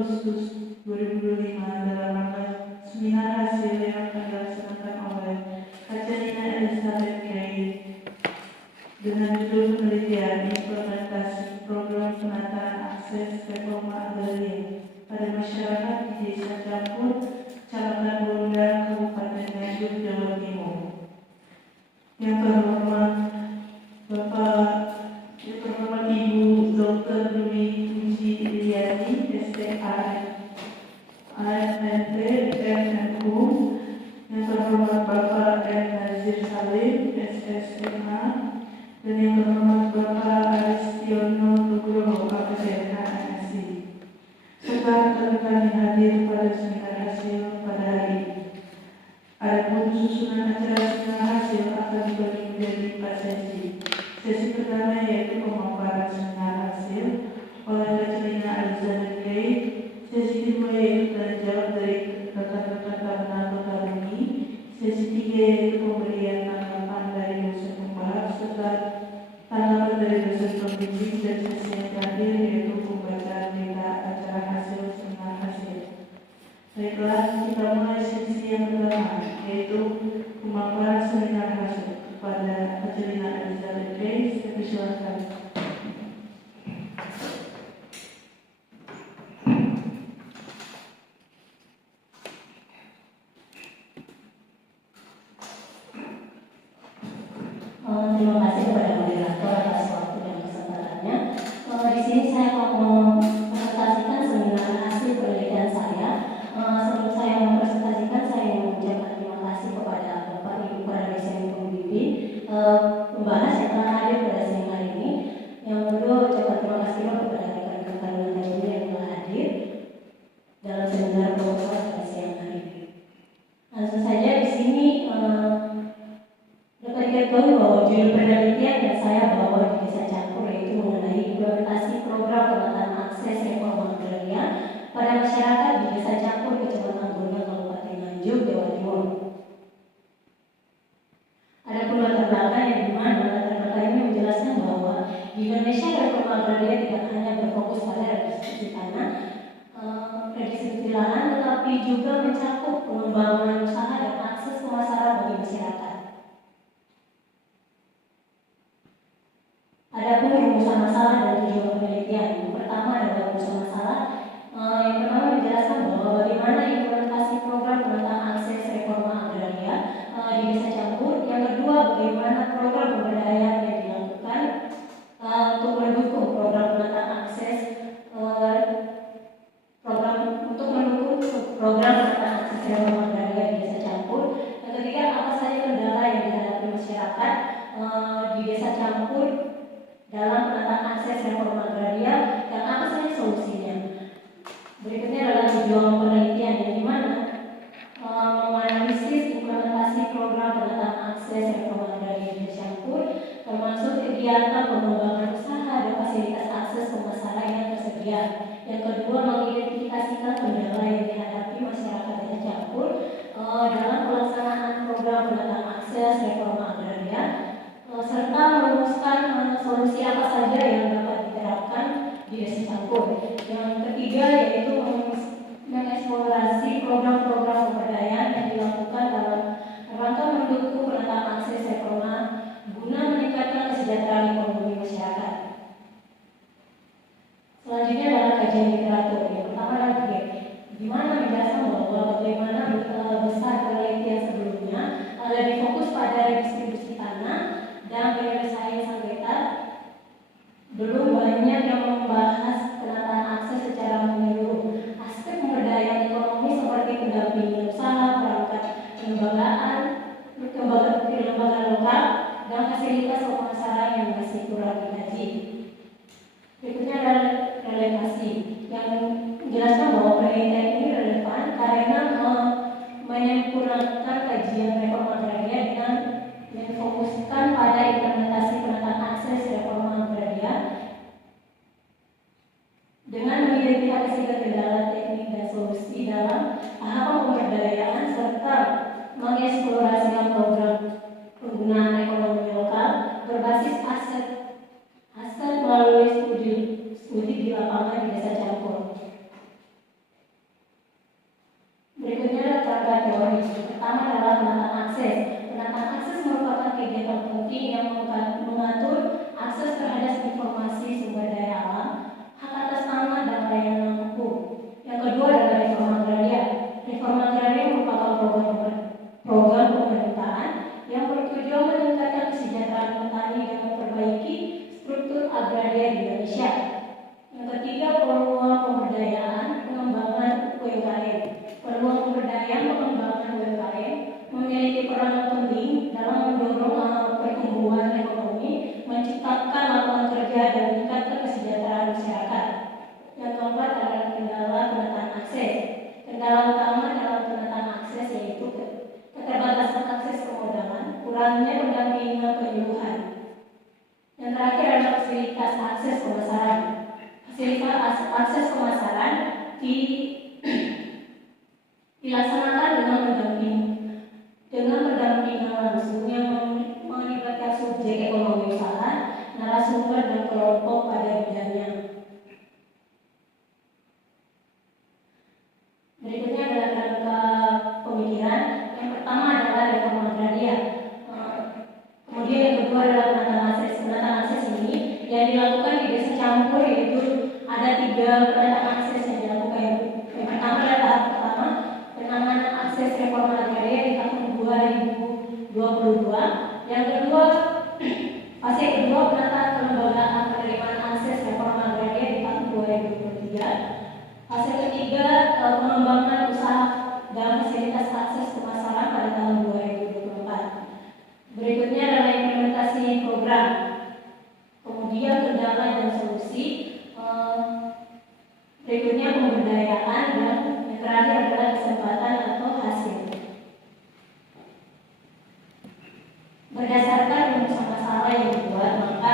Agustus 2025 dalam rangka seminar hasil yang akan dilaksanakan oleh Kacarina Elizabeth Gray dengan judul penelitian implementasi program penataan akses reforma agraria pada masyarakat di Desa Campur, Kecamatan Bondan, Kabupaten Nganjuk, Jawa Timur. Yang terhormat Ibu Dr. Dwi Puji Iliani, AMNT, MNU. Yang terhormat Bapak M. Nazir Salim, SSMA. Dan yang terhormat Bapak Aristiono Nugroho, APTN HMSI. Serta rekan-rekan yang hadir pada seminar hasil pada hari ini. Adapun susunan acara seminar hasil akan dibagi menjadi 4 sesi. Sesi pertama yaitu pemaparan seminar hasil oleh Kacarina Elizabeth Gray. Sesi kedua yaitu tanya jawab dari rekan-rekan Taruna Kota Bumi. Sesi tiga yaitu pemberian tanggapan dari dosen pembahas serta tanggapan dari dosen pembimbing, dan sesi yang terakhir yaitu pembacaan berita acara hasil seminar hasil. Baiklah, kita mulai sesi yang pertama yaitu pemaparan seminar hasil kepada Kacarina Elizabeth Gray. Saya persilakan. Terima kasih kepada moderator atas waktu dan kesempatannya. Di sini saya akan mempresentasikan seminar hasil penelitian saya. Sebelum saya mempresentasikan, saya ingin mengucapkan terima kasih kepada Bapak Ibu para dosen pembimbing pembahas yang telah hadir pada siang hari ini. Yang kedua, ucapkan terima kasih kepada rekan-rekan Taruna yang telah hadir dalam seminar pembahas pada siang hari ini. Langsung saja di sini dapat diketahui bahwa judul penelitian yang saya bawa di Desa Campur yaitu mengenai implementasi program penataan akses reforma agraria pada masyarakat di Desa Campur, Kecamatan Bondan, Kabupaten Nganjuk, Jawa Timur. Ada pun latar belakang yang dimana latar belakang ini menjelaskan bahwa di Indonesia reforma agraria tidak hanya berfokus pada redistribusi tanah, redistribusi lahan, tetapi juga mencakup pengembangan usaha dan akses pemasaran bagi masyarakat. Adapun rumusan masalah dan tujuan penelitian, yang pertama adalah rumusan masalah. Yang pertama menjelaskan bahwa bagaimana implementasi program penataan akses reforma agraria di Desa Campur. Yang kedua, bagaimana program pemberdayaan yang dilakukan untuk mendukung program penataan akses penataan akses reforma agraria di Desa Campur. Yang ketiga, apa saja kendala yang dihadapi masyarakat di Desa Campur dalam penataan akses reforma agraria dan apa saja solusinya. Berikutnya adalah tujuan penelitian yang dimana menganalisis implementasi program penataan akses reforma agraria di Desa Campur, termasuk kegiatan pengembangan usaha dan fasilitas akses pemasaran yang tersedia. Yang kedua, mengidentifikasikan kendala yang dihadapi masyarakat Desa Campur dalam pelaksanaan program penataan akses reforma agraria, serta merumuskan solusi apa saja yang dapat diterapkan di Desa Campur. Yang ketiga yaitu mengeksplorasi program-program pemberdayaan yang dilakukan dalam rangka mendukung penataan akses reforma guna meningkatkan kesejahteraan ekonomi masyarakat. Selanjutnya adalah kajian literatur. Yang pertama adalah di mana menjelaskan bahwa bagaimana besar penelitian sebelumnya lebih fokus pada redistribusi tanah dan penyelesaian sengketa, belum banyak yang membahas penataan akses secara menyeluruh. Aspek pemberdayaan ekonomi seperti pendampingan usaha, perangkat lembaga lokal, dan fasilitas pemasaran yang masih kurang dikaji. Berikutnya adalah relevasi, yang menjelaskan bahwa penelitian ini relevan karena menyempurnakan kajian reforma agraria dengan memfokuskan pada implementasi penataan akses reforma agraria dengan Yang pertama adalah penataan akses. Penataan akses merupakan kegiatan penting yang mengatur akses terhadap informasi sumber daya alam, hak atas tanah dan layanan hukum. Yang kedua adalah reforma agraria. Reforma agraria merupakan program pemerintahan yang bertujuan meningkatkan kesejahteraan petani dan memperbaiki struktur agraria di Indonesia. Yang ketiga, peluang pemberdayaan pengembangan UMKM. Peluang pemberdayaan pengembangan UMKM memiliki peran penting dalam mendorong pertumbuhan ekonomi, menciptakan lapangan kerja dan meningkatkan kesejahteraan masyarakat. Yang keempat adalah kendala penataan akses. Kendala utama dalam penataan akses yaitu keterbatasan akses kemodalan, kurangnya pendampingan penyuluhan. Yang terakhir adalah fasilitas akses pemasaran. Fasilitas akses pemasaran dilaksanakan dengan pendampingan langsung yang melibatkan subjek ekonomi usaha, narasumber dan kelompok pada bidangnya. Berikutnya adalah kerangka pemikiran. Yang pertama adalah reforma agraria. Kemudian yang kedua adalah penataan akses. Penataan akses ini yang dilakukan di desa campur, yaitu ada 3 penataan akses yang dilakukan. Yang pertama adalah tahap pertama, penanganan akses reforma agraria di tahun 2022. Yang kedua, fase kedua, penataan kelembagaan penerimaan akses reforma agraria di tahun 2023. Fase ketiga, pengembangan usaha dan fasilitas akses pemasaran pada tahun 2024. Berikutnya adalah implementasi program. Kemudian kendala dan solusi. Berikutnya pemberdayaan dan yang terakhir adalah kesempatan atau hasil. Berdasarkan rumusan masalah yang dibuat, maka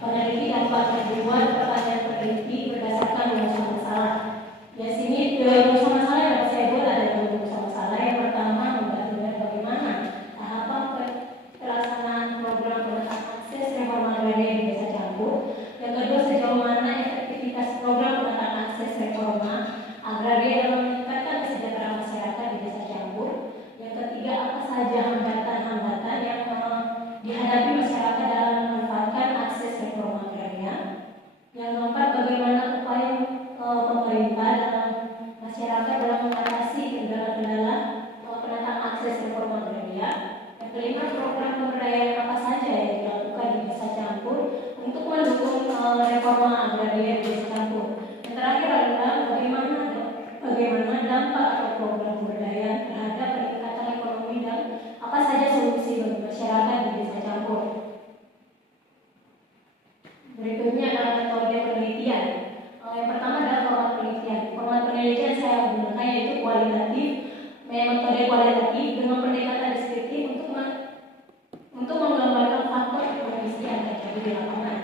peneliti dapat membuat pertanyaan peneliti berdasarkan rumusan masalah. Di sini rumusan masalah yang dapat saya buat ada 2 rumusan masalah. Yang pertama membahas bagaimana tahapan pelaksanaan program penataan akses reforma agraria di desa campur. Yang kedua, sejauh mana efektivitas program penataan akses reforma agraria dalam meningkatkan kesejahteraan masyarakat di desa campur. Yang ketiga, apa saja hambatan-hambatan yang dihadapi masyarakat dalam memanfaatkan akses reforma agraria. Yang keempat, bagaimana upaya pemerintah dalam masyarakat dalam mengatasi kendala-kendala penataan akses reforma agraria. Yang kelima, program pemberdayaan apa saja yang dilakukan di desa campur untuk mendukung reforma agraria di desa campur. Yang terakhir adalah bagaimana dampak atau program pemberdayaan terhadap peningkatan ekonomi dan apa saja solusi bagi masyarakat di desa campur. Berikutnya adalah metode penelitian. Yang pertama adalah format penelitian. Format penelitian saya gunakan yaitu kualitatif, metode kualitatif dengan pendekatan deskriptif untuk menggambarkan faktor kondisi yang terjadi di lapangan.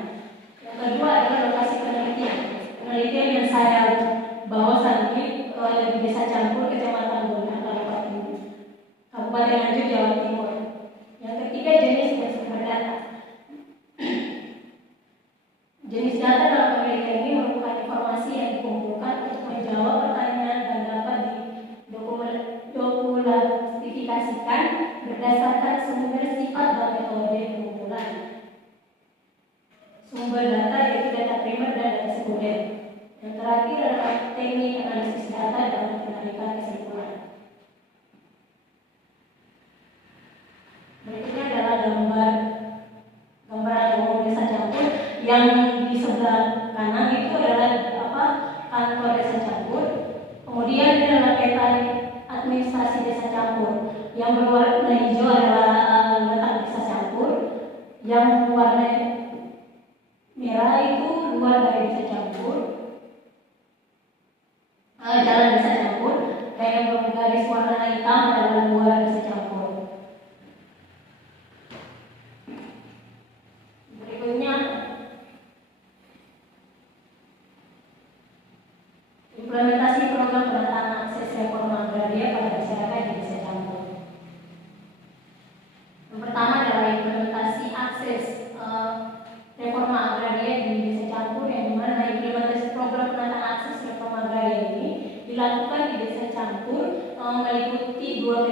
Yang kedua adalah lokasi penelitian. Penelitian yang saya bawa saat ini di desa campur Kecamatan Bonang, Kabupaten Nganjuk, Jawa Timur. Yang ketiga, jenis dan sumber data. Jenis data dalam penelitian ini merupakan informasi yang dikumpulkan untuk menjawab pertanyaan dan dapat didokumentasikan berdasarkan sumber sifat dan metode pengumpulan. Sumber data yaitu data primer dan data sekunder. Yang terakhir adalah teknik analisis data dan penarikan kesimpulan. Berikutnya adalah gambaran umum desa campur. Yang di sebelah kanan itu adalah kantor desa campur. Kemudian ini adalah peta administrasi desa campur. Yang berwarna hijau adalah letak desa campur. Yang berwarna merah itu luar dari desa campur. Jalan desa campur. Dan yang bergaris warna hitam adalah luar desa campur. Berikutnya implementasi program penataan akses reforma agraria pada masyarakat di desa campur. Yang pertama adalah implementasi akses reforma agraria di desa campur, yang dimana implementasi program penataan akses reforma agraria ini dilakukan di desa campur meliputi 2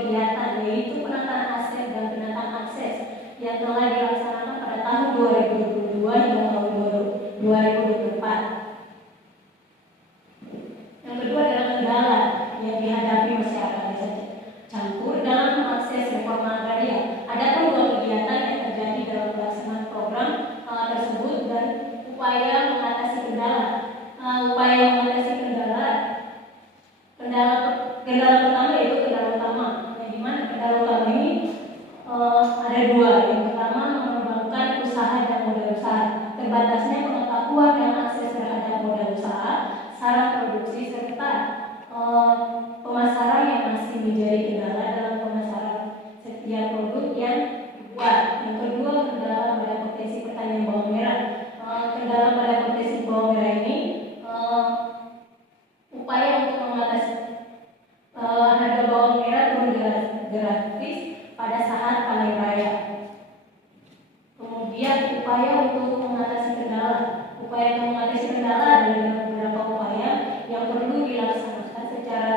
upaya untuk mengatasi kendala. Upaya untuk mengatasi kendala adalah beberapa upaya yang perlu dilaksanakan secara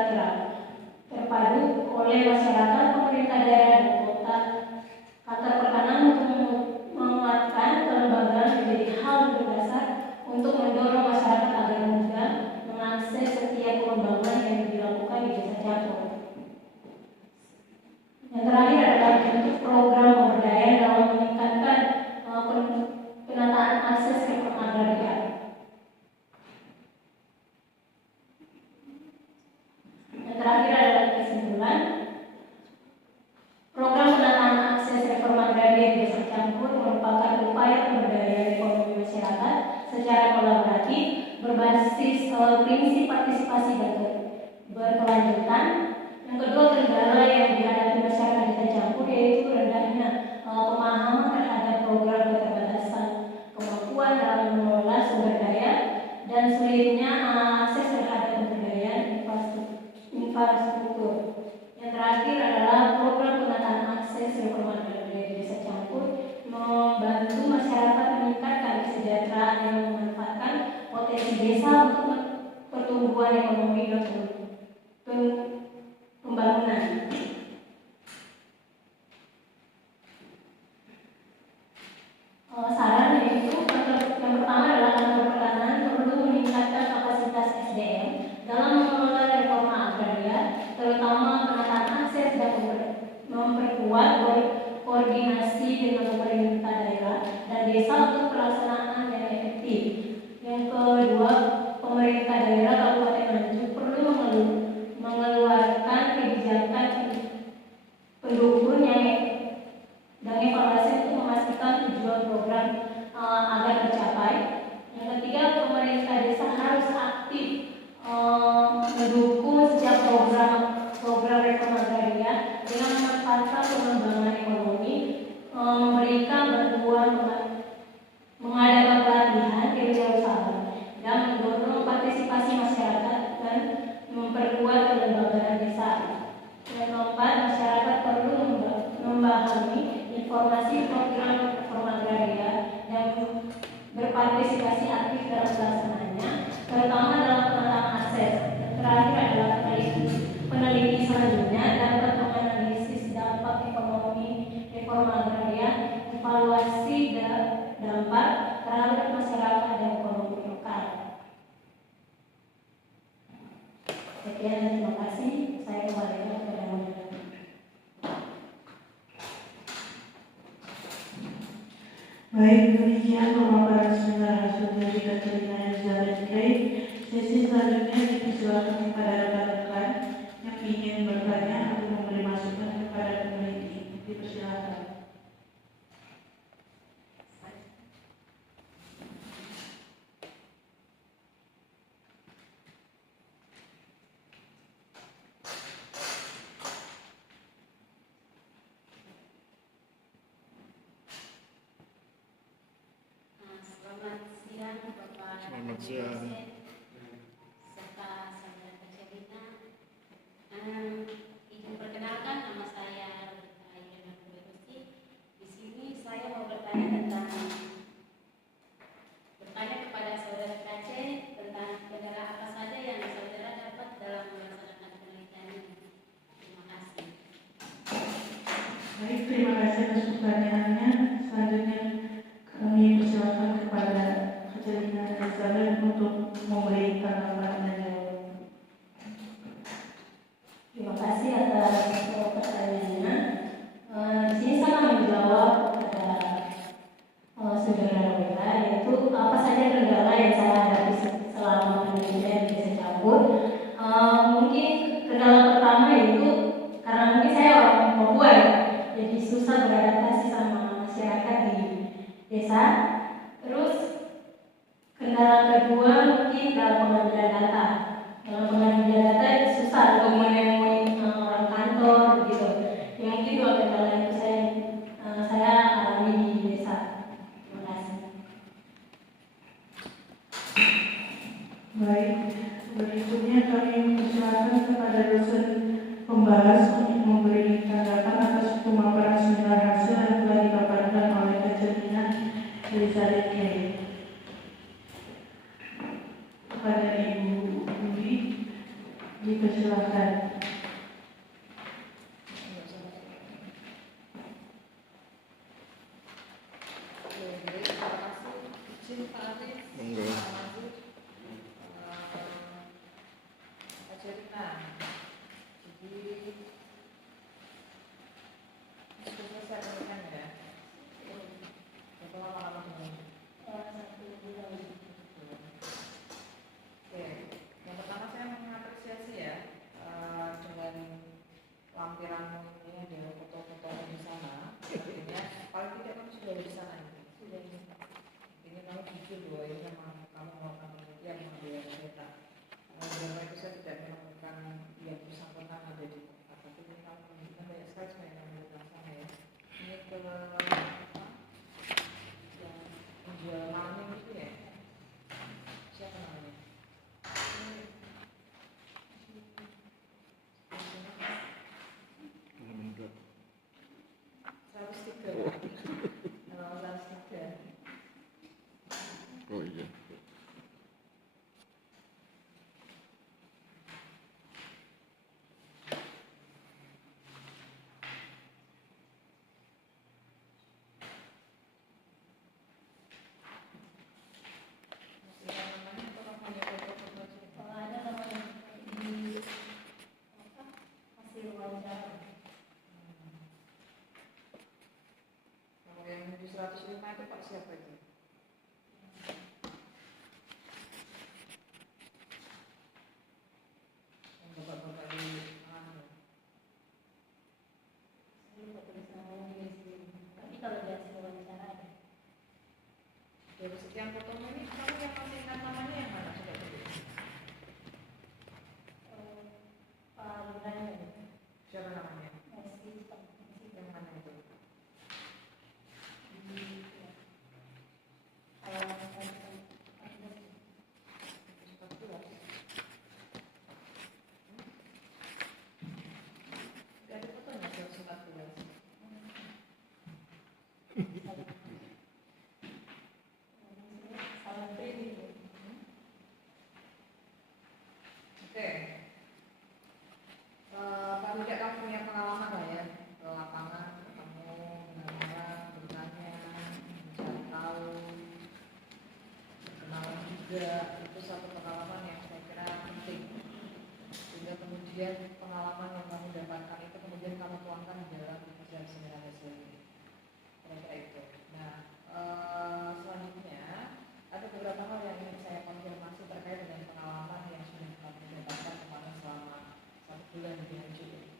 terpadu oleh masyarakat, pemerintah daerah, dan kota. Kata pertama, untuk menguatkan kelembagaan menjadi hal berdasar untuk mendorong masyarakat agar mudah mengakses setiap pengembangan yang dilakukan di desa campur. Yang terakhir adalah bentuk program pemberdayaan dalam meningkatkan penataan akses reform agraria. Yang terakhir adalah kesimpulan. Program penataan akses reform agraria di desa campur merupakan upaya pemberdayaan ekonomi masyarakat secara kolaboratif berbasis prinsip partisipasi dan berkelanjutan. Yang kedua, kendala yang dihadapi masyarakat desa campur yaitu rendahnya pemahaman terhadap program, keterbatasan kemampuan dalam mengelola sumber daya, dan sulitnya akses terhadap pemberdayaan infrastruktur. Yang terakhir adalah program penataan akses reform agraria di desa campur membantu masyarakat meningkatkan kesejahteraan yang memanfaatkan potensi desa untuk pertumbuhan ekonomi dan pembangunan. Saran yaitu yang pertama adalah kantor pertanahan perlu meningkatkan kapasitas SDM dalam mengelola reforma agraria, terutama penataan akses dan memperkuat koordinasi dengan pemerintah daerah dan desa untuk pelaksanaan yang efektif. Yang kedua, pemerintah daerah Kabupaten Nganjuk perlu mengeluarkan kebijakan pendukung dan evaluasi untuk memastikan tujuan program agar tercapai. Yang ketiga, pemerintah desa harus aktif mendukung setiap program reform agraria dengan memanfaatkan pengembangan ekonomi, memberikan bantuan, mengadakan pelatihan kewirausahaan, dan mendorong partisipasi masyarakat dan memperkuat kelembagaan desa. Yang keempat, masyarakat perlu memahami informasi program reform agraria dan berpartisipasi aktif dalam pelaksanaannya, terutama dalam penataan akses. Yang terakhir adalah peneliti selanjutnya dapat menganalisis dampak ekonomi reform agraria, evaluasi dampak terhadap masyarakat dan ekonomi lokal. Sekian, terima kasih. Saya kembalikan kepada moderator. Baik, demikian pemaparan seminar hasil dari Katerina Elizabeth Gray. Sesi selanjutnya dipersilakan kepada rekan-rekan yang ingin bertanya atau memberi masukan kepada peneliti. Dipersilakan. Selamat siang. Serta saudara Katerina. Izin perkenalkan, nama saya Aida Nurul. Di sini saya mau bertanya kepada saudara Kace tentang kendala apa saja yang saudara dapat dalam melaksanakan penelitian ini. Terima kasih. Baik, terima kasih atas pertanyaannya. Selanjutnya kami persilakan kepada Katerina Elizabeth untuk memberi tanggapan dan jawaban. Terima kasih atas pertanyaannya. Di sini saya akan menjawab kepada saudara Roberta, yaitu apa saja kendala yang saya hadapi selama penelitian di desa campur. Mungkin kendala pertama yaitu karena mungkin saya orang Papua, jadi susah beradaptasi sama masyarakat di desa. Terus kendala kedua mungkin dalam pengambilan data. Dalam pengambilan data susah untuk menemui orang kantor gitu. Yang mungkin dua kendala itu saya alami di desa. Terima kasih. Baik, berikutnya kami persilakan kepada dosen pembahas untuk memberi tanggapan atas pemaparan seminar hasil yang telah dipaparkan oleh Katerina Elizabeth. dari K. Kepada Ibu Budi, dipersilakan. Monggo. Yang pertama saya mengapresiasi ya dengan lampiranmu ini ada foto-foto di sana. Artinya paling tidak kamu sudah di sana ini. Ini kamu jujur bahwa ini memang kamu melakukan penelitian mengambil data. Beberapa itu saya tidak menemukan yang bersangkutan ada di tempat, tapi ini kamu menunjukkan banyak sekali sebenarnya yang ada di sana ya. Ini ke yang menjual malam itu ya. Siapa namanya? Halaman berapa? 103. Halaman 103. Oh iya. Masih ada namanya atau kamu hanya foto-foto aja? Kalau ada namanya di apa, hasil wawancara. Kalau yang di 105 itu Pak siapa itu? Yang bapak-bapak di Saya lupa tulis namanya juga di sini. Tapi kalau di hasil wawancara ada. dari sekian fotonya ini kamu yang masih ingat namanya yang mana? Coba tulis. Pak Ibrahim, Siapa namanya? masih Yang mana itu? di halaman 114. Gak ada fotonya 114. Salah pilih. Oke. Paling tidak kamu punya pengalaman lah ya ke lapangan, ketemu dengan orang, bertanya, mencari tahu, kenalan juga. Itu satu pengalaman yang saya kira penting. Sehingga kemudian pengalaman yang kamu dapatkan itu kemudian kamu tuangkan di dalam pekerjaan seminar hasil ini. Kira-kira itu. Nah, selanjutnya ada beberapa hal yang ingin saya konfirmasi terkait dengan pengalaman yang sudah kamu dapatkan kemarin selama 1 bulan di Hanju ini.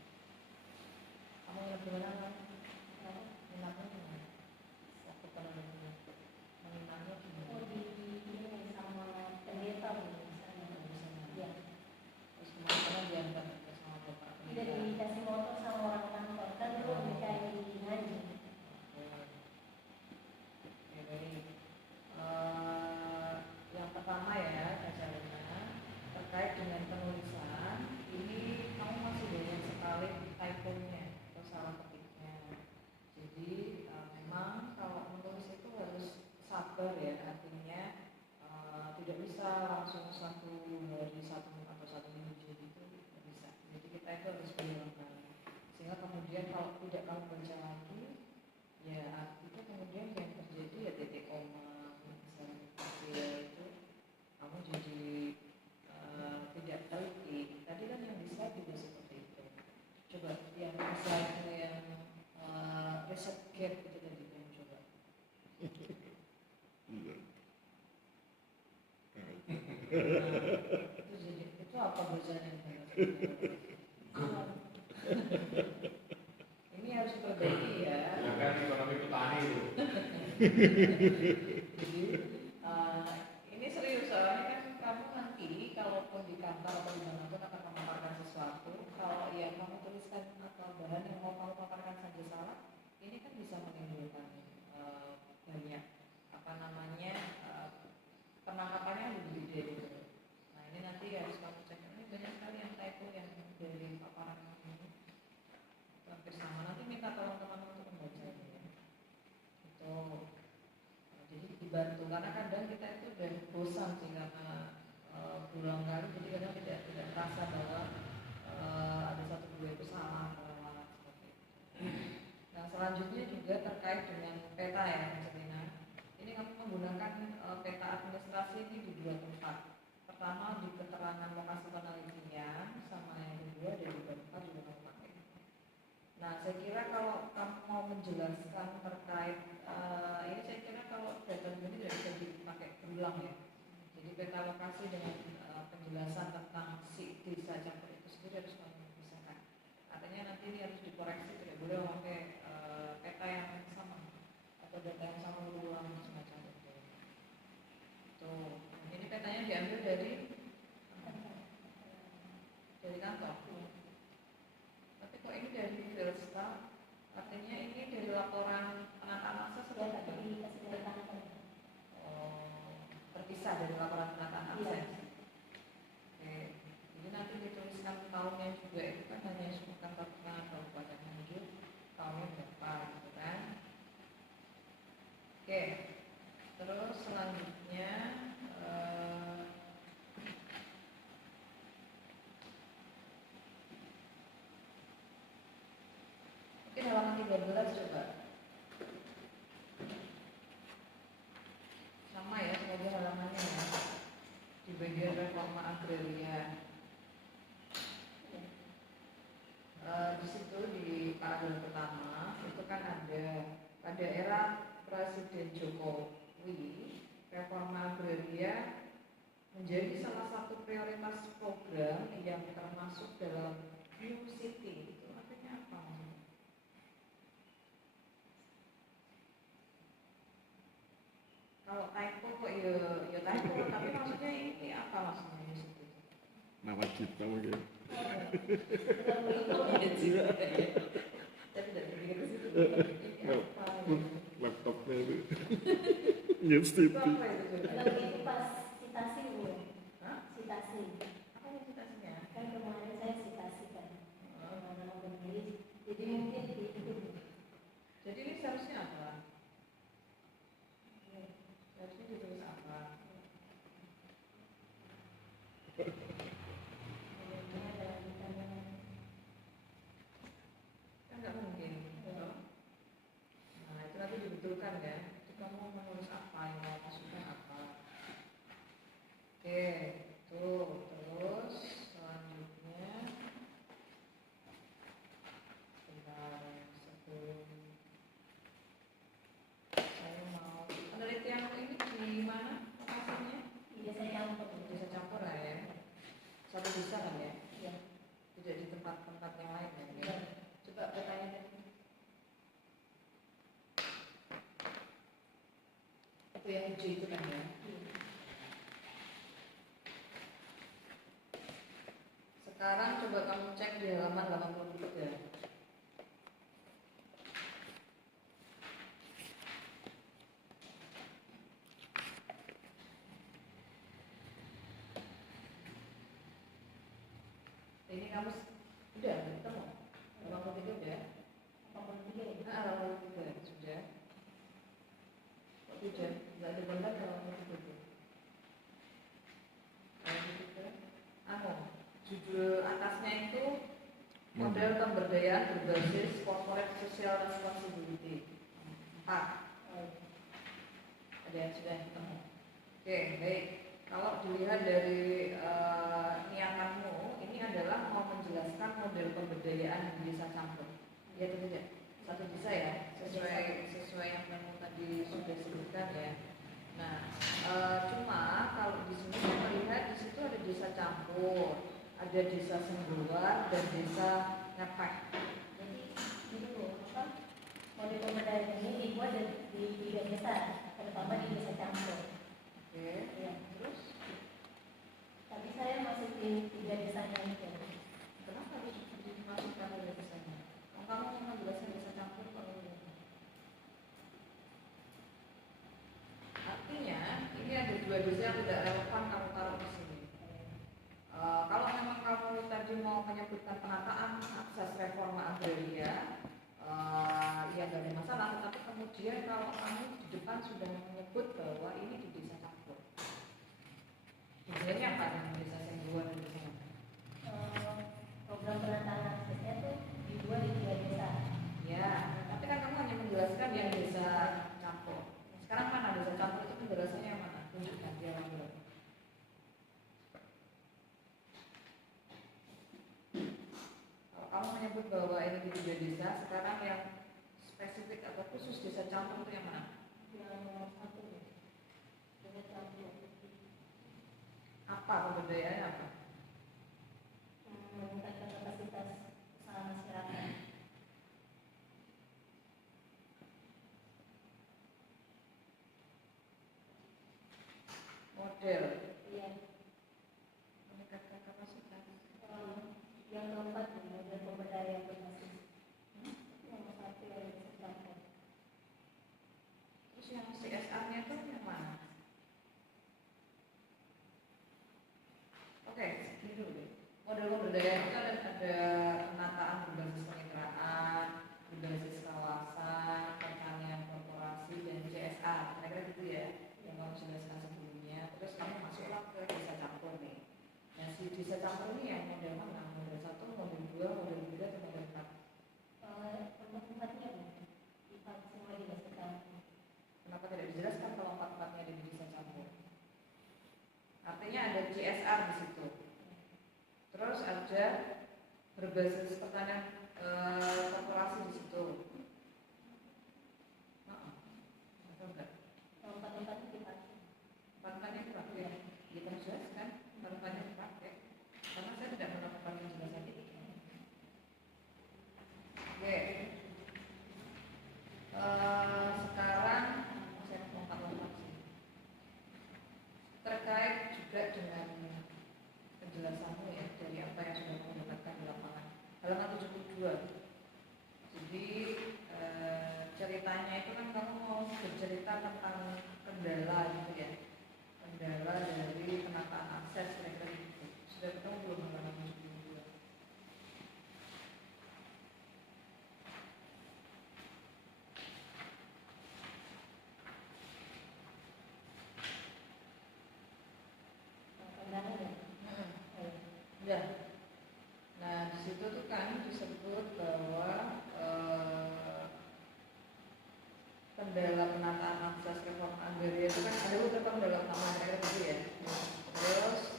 Kamu ingat gimana kan? Minatnya gimana? Waktu penelitian mengingatnya gimana? Oh, di ini sama pendeta di sana. Iya. Terus kemarin diantar sama bapak Tidak pendeta. dikasih motor sama orang kantor kan dulu DKI ngaji. Oke, baik. Yang pertama ya, Kacarina, terkait dengan penulisan, ini kamu masih banyak sekali typo-nya atau salah ketiknya. Jadi memang kalau menulis itu harus sabar ya, artinya tidak bisa langsung 1 hari atau 1 minggu jadi itu tidak bisa. Jadi kita itu harus berulang-ulang. Sehingga kemudian kalau tidak kamu baca lagi, ya artinya kemudian yang terjadi ya titik koma, misalnya kecil itu kamu jadi tidak teliti. Tadi kan yang di slide juga seperti itu. Coba yang slide yang reset gap itu tadi yang coba. Iya. Itu jadi itu apa bacanya? Ini harus diperbaiki ya. Ya kan ekonomi petani itu. Jadi ini serius soalnya kan kamu nanti kalaupun di kantor atau dimanapun akan memaparkan sesuatu, kalau yang kamu tuliskan atau bahan yang mau kamu paparkan saja salah, ini kan bisa menimbulkan banyak apa namanya penangkapannya lebih gede gitu. Nah ini nanti harus kamu cek. Ini banyak sekali yang typo yang dari paparan ini hampir sama. Nanti minta tolong teman untuk membacanya ya. Itu jadi tergantung, karena kadang kita itu udah bosan sih karena berulang kali, jadi kadang tidak terasa bahwa ada satu dua itu salah atau seperti itu. Nah selanjutnya juga terkait dengan peta ya Celina. Ini kamu menggunakan peta administrasi ini di dua tempat. Pertama di keterangan lokasi penelitian, sama yang kedua dari beberapa juga kamu pakai. Nah saya kira kalau kamu mau menjelaskan terkait ini, saya kira kalau data ini tidak bisa dipakai berulang ya. Jadi peta lokasi dengan penjelasan tentang si desa campur itu sendiri harus kamu pisahkan. Artinya nanti ini harus dikoreksi, tidak boleh memakai peta yang sama atau data yang sama berulang semacam itu. Tuh, ini petanya diambil dari kantor. Tapi kok ini dari Filsta? Artinya ini dari laporan penataan akses sudah terpisah dari laporan penataan akses. Oke, jadi nanti dituliskan tahunnya juga, itu kan hanya sebutkan kantor kabupaten Nganjuk, tahunnya berapa gitu kan. Oke, terus selanjutnya mungkin halaman 13 coba. Sama ya sebagai halamannya ya. Di bagian reforma agraria. Di situ di paragraf pertama itu kan ada pada era Presiden Jokowi, reforma agraria menjadi salah satu prioritas program yang termasuk dalam New City. Itu artinya apa? Kalau typo kok ya typo, tapi maksudnya ini apa maksudnya New City? Nama cipta mungkin. Saya tidak berpikir ke situ. Ini apa? Laptopnya itu. New City. Itu apa itu coba? Kalau itu pas citasi Bu. Hah? Citasi. Apa yang citasinya? Kan kemarin saya citasi kan. Nama pemilih. Jadi mungkin itu. Jadi ini seharusnya apa? Seharusnya ditulis apa? Kan nggak mungkin. Nah itu nanti dibetulkan ya. Itu kamu menulis apa, yang mau masukkan apa. Oke, tuh terus selanjutnya sebentar sebelum saya mau penelitian ini di mana lokasinya? Iya saya campur. Bisa campur lah ya. Satu bisa kan ya? Iya. Tidak di tempat-tempat yang lain kan? Iya. Coba bertanya tadi. Itu yang hijau itu kan ya? Sekarang coba kamu cek di halaman 83. Ini kamu udah ketemu? 83 udah? 83 ya. Ah, 83 sudah. Kok tidak? Nggak ada gambar kalau 83. Judul atasnya itu model pemberdayaan berbasis corporate social responsibility 4. Ada yang sudah ketemu? Oke, baik. Kalau dilihat dari niatanmu, ini adalah mau menjelaskan model pemberdayaan di desa campur. Ya atau tidak? Satu desa ya, sesuai yang kamu tadi sudah sebutkan ya. Nah, cuma kalau di sini saya melihat di situ ada desa campur, ada desa Senggolan dan desa Ngepek. Jadi ini Bu, apa? Model pemberdayaan ini dibuat di 3 desa, terutama di desa campur. Oke. Ya. Terus Tapi saya masukin 3 desanya itu. kenapa harus dimasukkan oleh desanya? Kamu mau menjelaskan desa campur kalau artinya ini ada 2 desa yang tidak relevan kamu taruh di sini. Kalau memang kamu tadi mau menyebutkan penataan akses reforma agraria, ya nggak ada masalah. Tetapi kemudian kalau kamu depan sudah menyebut bahwa ini di desa campur. Tujuannya apa dengan desa Sengguan dan desa mana? Program penataan aksesnya tuh dibuat di 3 desa. Ya, tapi kan kamu hanya menjelaskan yang desa campur. Sekarang mana desa campur itu penjelasannya yang mana? Tunjukkan dia langsung. Kalau kamu menyebut bahwa ini di 3 desa, sekarang yang spesifik atau khusus desa campur itu yang mana? Yang satu desa campur. Apa perbedaannya apa? Meningkatkan kapasitas usaha masyarakat. Model Iya. meningkatkan kapasitas. Yang keempat model pemberdayaan berbasis. Nomor 1 yang desa campur. Terus yang CSR-nya itu yang mana? Oke, segini dulu deh. Model pemberdayaan itu ada penataan berbasis kemitraan, berbasis kawasan, pertanian korporasi, dan CSR. Kira-kira gitu ya, yang kamu jelaskan sebelumnya. Terus kamu masuklah ke desa campur nih. Nah, si desa campur ini yang model mana? Model 1, model 2, model 3, atau model 4? Tempat-tempatnya empat semua di desa campur. Kenapa tidak dijelaskan kalau 4-4-nya ada di desa campur? Artinya ada CSR di situ. Terus ada berbasis pertanian korporasi di situ. Atau enggak? Tempat-tempatnya dipakai. Tempat-tempatnya dipakai. Kita jelaskan tempat-tempatnya dipakai. Karena saya tidak melakukan penjelasan itu. Oke. Sekarang saya lompat-lompat sih. Terkait juga dengan penjelasanmu ya dari apa yang sudah kamu dapatkan di lapangan. Halaman 72. Jadi ceritanya itu kan kamu mau bercerita tentang kendala gitu ya. Kendala dari penataan akses kira-kira gitu. Sudah ketemu belum halaman 72? Ya. Nah, di situ tuh kan disebut bahwa kendala penataan akses reform agraria itu kan ada beberapa kendala utama kira-kira gitu ya. Terus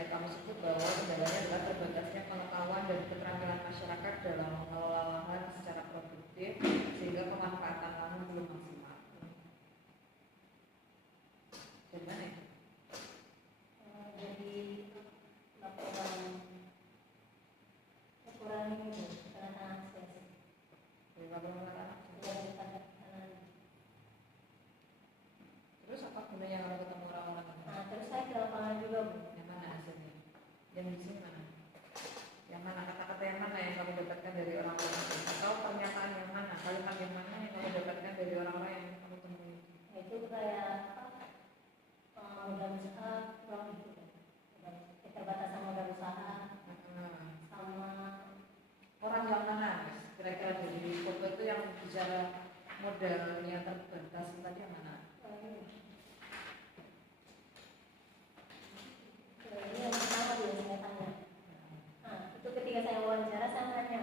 yang kamu sebut bahwa kendalanya adalah terbatasnya pengetahuan dan keterampilan masyarakat dalam mengelola lahan secara produktif sehingga pemanfaatan lahan belum maksimal. Dari mana ya? Jadi laporan ini penataan akses. Dari laporan penataan akses. Dari penataan. Terus apa gunanya kalau ketemu orang-orang? Nah, terus saya ke lapangan juga, Bu. Yang mana hasilnya? Yang di sini mana? Yang mana kata-kata yang mana yang kamu dapatkan dari orang-orang itu? Atau pernyataan yang mana? Kalimat yang mana yang kamu dapatkan dari orang-orang yang kamu temui? Nah, itu kayak modal usaha kurang gitu. Keterbatasan modal usaha sama Orang yang mana? Kira-kira dari foto itu yang bicara modalnya terbatas tadi yang mana? ini yang pertama dia saya tanya. Nah, itu ketika saya wawancara saya tanya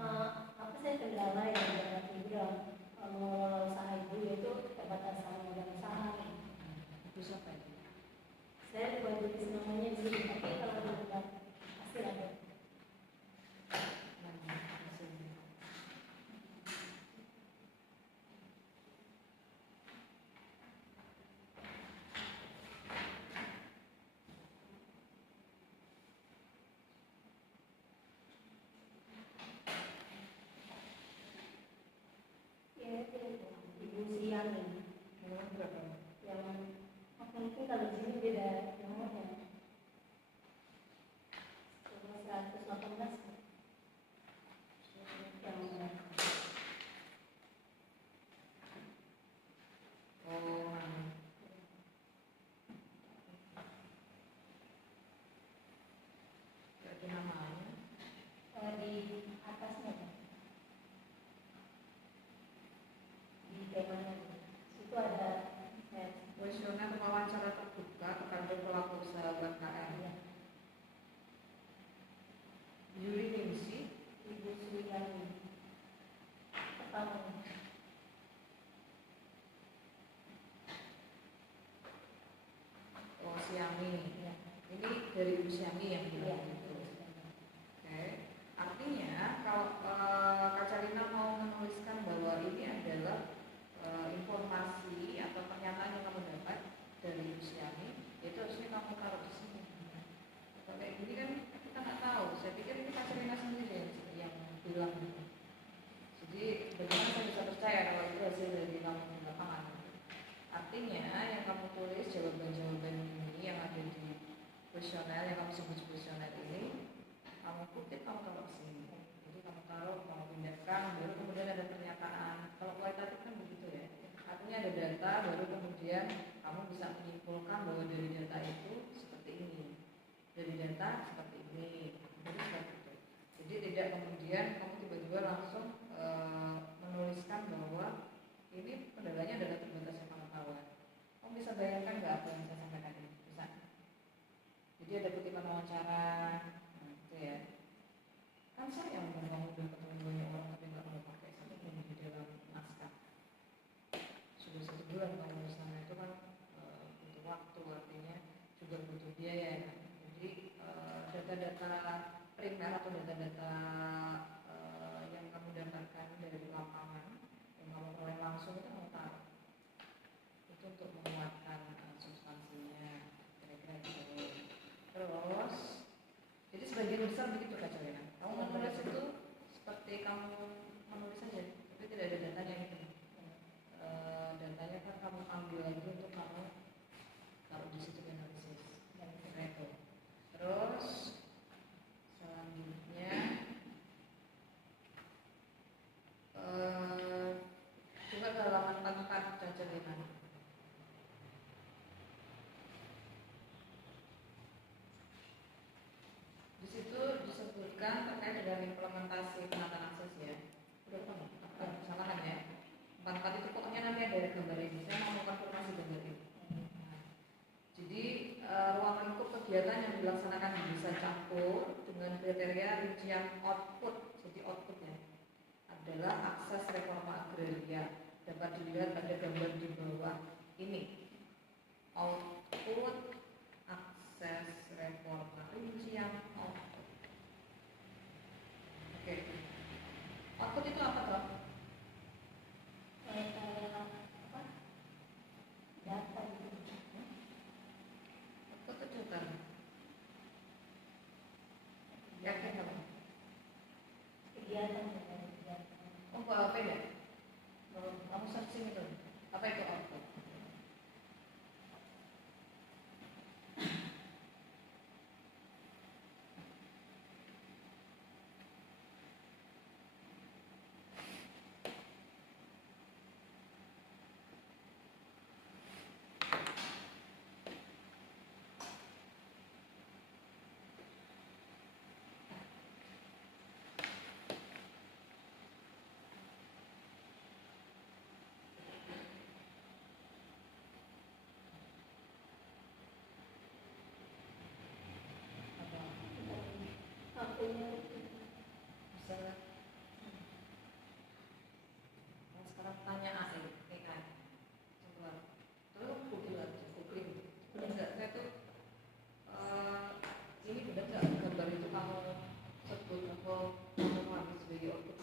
apa saya kendala yang dihadapi dalam mengelola usaha ibu yaitu keterbatasan modal usaha. Itu siapa itu? Saya buat tulis namanya di sini, tapi kalau tidak pasti ada. Hasilnya. Ya, itu Ibu Siang ini. Memang berapa? Yang mungkin kalau di sini beda nomornya. Cuma 118. Yang Oh, berarti namanya di atasnya Pak. Di temanya situ ada usaha UMKM. Ya. Yuri Ningsi, Ibu Suryani. Pertama. oh Siami. Ya. Ini dari Ibu Siami yang Iya. bilang gitu. Oke, artinya kalau Kak Carina mau menuliskan bahwa ini adalah informasi atau pernyataan yang kamu dapat dari Ibu Siami, itu harusnya kamu taruh di sini. Kalau kayak gini kan kita nggak tahu. Saya pikir ini Kak Carina sendiri yang bilang. Jadi bagaimana saya bisa percaya kalau itu hasil dari kamu di lapangan? Artinya yang kamu tulis jawaban-jawaban ini yang ada di kuesioner yang kamu sebut kuesioner ini, kamu kutip, kamu taruh ke sini. Jadi kamu taruh, kamu pindahkan, baru kemudian ada pernyataan. Kalau kualitatif kan begitu ya. Artinya ada data, baru kemudian kamu bisa menyimpulkan bahwa dari data itu seperti ini, dari data seperti ini. Jadi seperti itu. Jadi tidak kemudian kamu tiba-tiba langsung menuliskan bahwa ini kendalanya adalah terbatasnya pengetahuan. Kamu bisa bayangkan nggak apa yang saya sampaikan ini? Bisa. Jadi ada kutipan wawancara, nah, itu ya. Kan sayang kalau kamu udah ketemu banyak orang tapi nggak mau pakai satu pun di dalam naskah. Sudah 1 bulan kamu di sana itu kan butuh waktu, artinya juga butuh biaya. Kan? Jadi data-data primer atau data-data yang kamu dapatkan dari lapangan, yang kamu peroleh langsung itu kamu taruh. Itu untuk menguatkan substansinya, kira-kira gitu. Terus, jadi sebagian besar begitu Kak Carina. Kamu menulis itu seperti kamu menulis saja, tapi tidak ada datanya gitu. Datanya kan kamu ambil lagi untuk kamu taruh di situ analisis. Kira itu. Terus selanjutnya coba ke halaman 44 Kak Carina. Di situ disebutkan terkait dengan implementasi penataan akses ya. Udah tahu? Salah kan ya? 44 itu pokoknya nanti ada gambar ini. Saya mau konfirmasi gambar ini. Nah, jadi ruang lingkup kegiatan yang dilaksanakan di desa campur dengan kriteria rincian output. Jadi outputnya adalah akses reforma agraria. Dapat dilihat pada gambar di bawah ini. Output akses reforma rincian output. Oke. Output itu apa toh? Apa? Data gitu. Output itu data. Yakin apa? Kegiatan. Oh, apa ya? Kamu searching itu. Apa itu output? Bisa nggak? Nah, sekarang tanya asli, nih kan, coba. Terus Google aja, googling. Benar nggak? Saya tuh ini benar nggak gambar itu kamu sebut atau kamu habis sebagai output?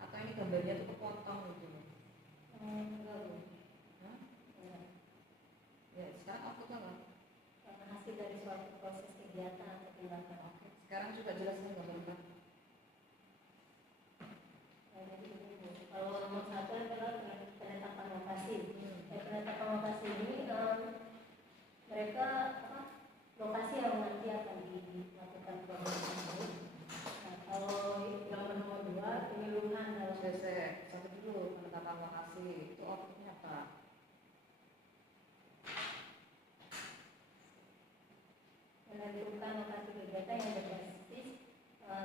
Atau ini gambarnya tuh kepotong gitu? Enggak loh. Hah? Ya, sekarang outputnya apa? Hasil dari suatu proses kegiatan atau tindakan. Oke, sekarang juga jelaskan gambar. Jadi ini kalau nomor 1 adalah penetapan lokasi. Penetapan lokasi ini mereka lokasi yang nanti akan dilakukan program ini. Nah, kalau yang nomor 2 penyuluhan dalam Satu dulu, penetapan lokasi itu outputnya apa? menentukan lokasi kegiatan yang berbasis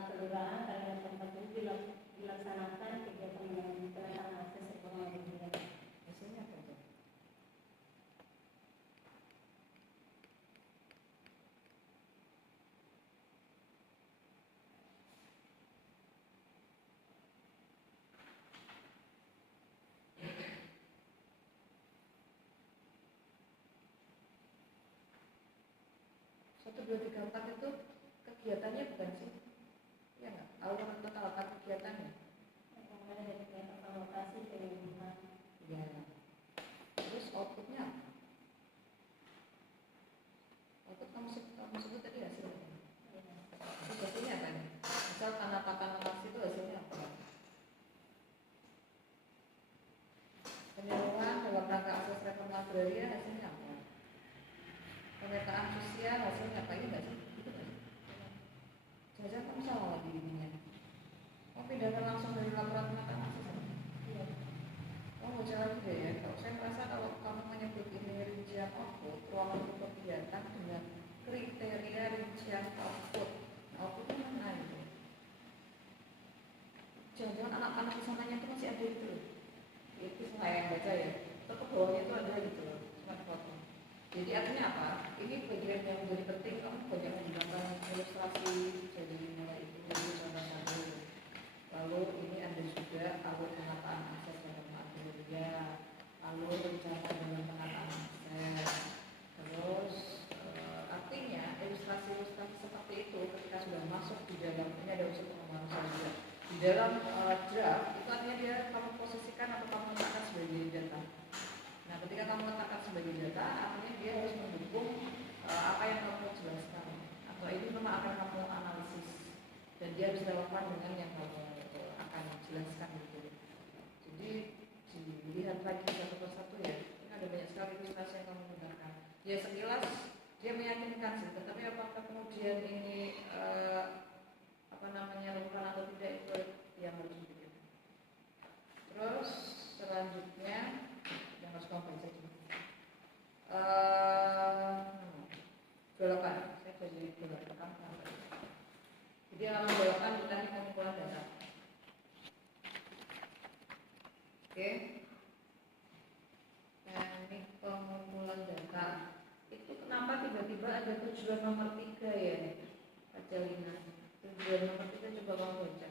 kelurahan karena tempat itu dilaksanakan kegiatan penataan akses ekonomi. Di sini 2, 3, 4 itu kegiatannya bukan sih? Iya nggak? Alur total kegiatannya. Mulai dari kegiatan lokasi, pengumuman. Ya. Terus outputnya apa? Output kamu sebut tadi hasilnya. Terus hasilnya apa nih? Misal penetapan lokasi itu hasilnya apa? Penyeluruhan dalam rangka akses reforma agraria hasilnya apa? Pemetaan sosial hasilnya apa? Ini nggak sih? Itu nggak sih? Jangan kamu salah lagi ininya. Kamu pindahkan langsung dari laporan pemetaan akses. Iya. Kamu jalan juga ya. Kalau saya merasa kalau kamu menyebut ini rincian output, ruang untuk kegiatan dengan kriteria rincian output. Outputnya mana itu? Jangan-jangan anak-anak di sananya itu masih ada itu. Itu saya yang baca ya. Terus ke bawahnya itu ada gitu loh, cuma dipotong. Jadi artinya apa? Ini bagian yang menjadi penting. Kamu banyak menggunakan ilustrasi, jadi mulai itu contoh satu. Lalu ini ada juga alur penataan akses dan agraria, alur rencana dengan penataan akses. Terus artinya ilustrasi-ilustrasi seperti itu ketika sudah masuk di dalam ini ada unsur pengembangan saja. Di dalam draft itu artinya dia kamu posisikan atau kamu letakkan sebagai data. Nah, ketika kamu letakkan sebagai data, artinya dia harus mendukung apa yang kamu jelaskan. Atau ini memang akan kamu analisis dan dia harus relevan dengan yang kamu akan jelaskan gitu. Jadi dilihat lagi satu persatu ya. Ini ada banyak sekali ilustrasi yang kamu gunakan. Ya sekilas dia meyakinkan sih, tetapi apakah kemudian ini relevan atau tidak itu yang harus dipikirkan. Terus selanjutnya yang harus kamu baca juga. Belokan, saya jadi belokan. Jadi kalau belokan teknik pengumpulan data. Oke. Teknik pengumpulan data. Itu kenapa tiba-tiba ada tujuan nomor 3 ya, Pak Jalina? Tujuan nomor 3 coba kamu baca.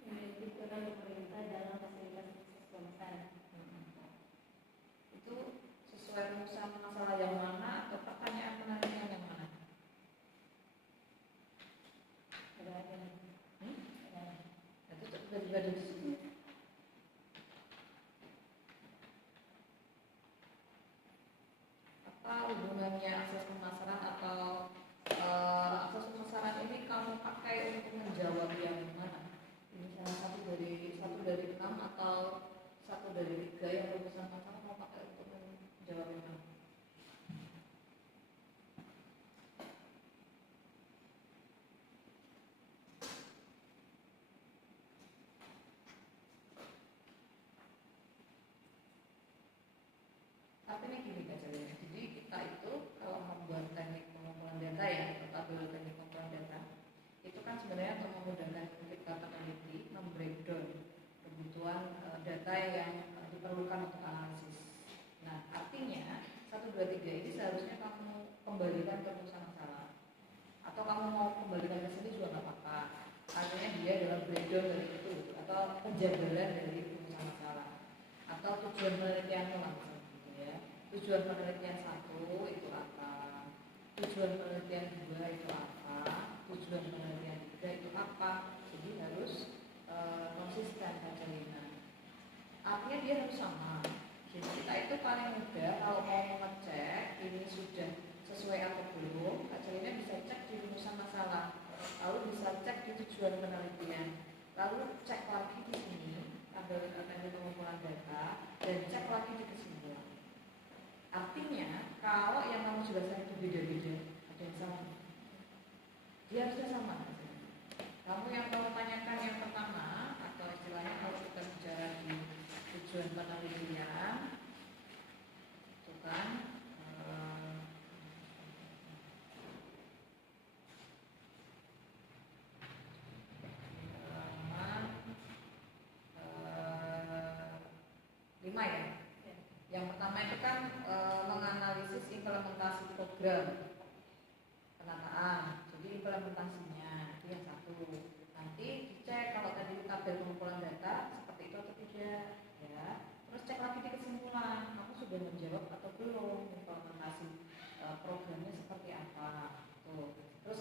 Memiliki peran pemerintah dalam fasilitas keselamatan. Itu sesuai rumusan masalah yang mana atau pertanyaan penanya yang mana? Ada. Itu tiba-tiba ada di situ. Apa hubungannya akses pemasaran atau akses pemasaran ini kamu pakai untuk menjawab yang mana? Ini salah satu dari 6 atau 1 dari 3 yang rumusan masalah mau pakai untuk menjawab yang mana? Artinya gini Kak, jadi kita itu kalau membuat teknik pengumpulan data ya, atau tabel teknik pengumpulan data, itu kan sebenarnya untuk memudahkan kita peneliti membreakdown kebutuhan data yang diperlukan untuk analisis. Nah, artinya 1, 2, 3 ini seharusnya kamu kembalikan ke rumusan masalah, atau kamu mau kembalikan ke sini juga nggak apa-apa. Artinya dia adalah breakdown dari itu, atau penjabaran dari rumusan masalah, atau tujuan penelitianmu langsung. Tujuan penelitian 1 itu apa, tujuan penelitian 2 itu apa, tujuan penelitian 3 itu apa. Jadi harus konsisten Kacelina. Artinya dia harus sama. Jadi kita itu paling mudah kalau mau mengecek ini sudah sesuai atau belum, Kacelina bisa cek di rumusan masalah, lalu bisa cek di tujuan penelitian, lalu cek lagi di sini tabel pengumpulan data, dan cek lagi di kesimpulan. Artinya, kalau yang kamu jelaskan itu beda-beda, ada yang sama. Dia harusnya sama. Kamu yang mau tanyakan yang pertama, atau istilahnya kalau kita bicara di tujuan penelitian, itu kan lima ya. Yang pertama itu kan menganalisis implementasi program penataan. Jadi implementasinya itu yang 1. Nanti dicek kalau tadi tabel pengumpulan data seperti itu atau tidak, ya. Terus cek lagi di kesimpulan, kamu sudah menjawab atau belum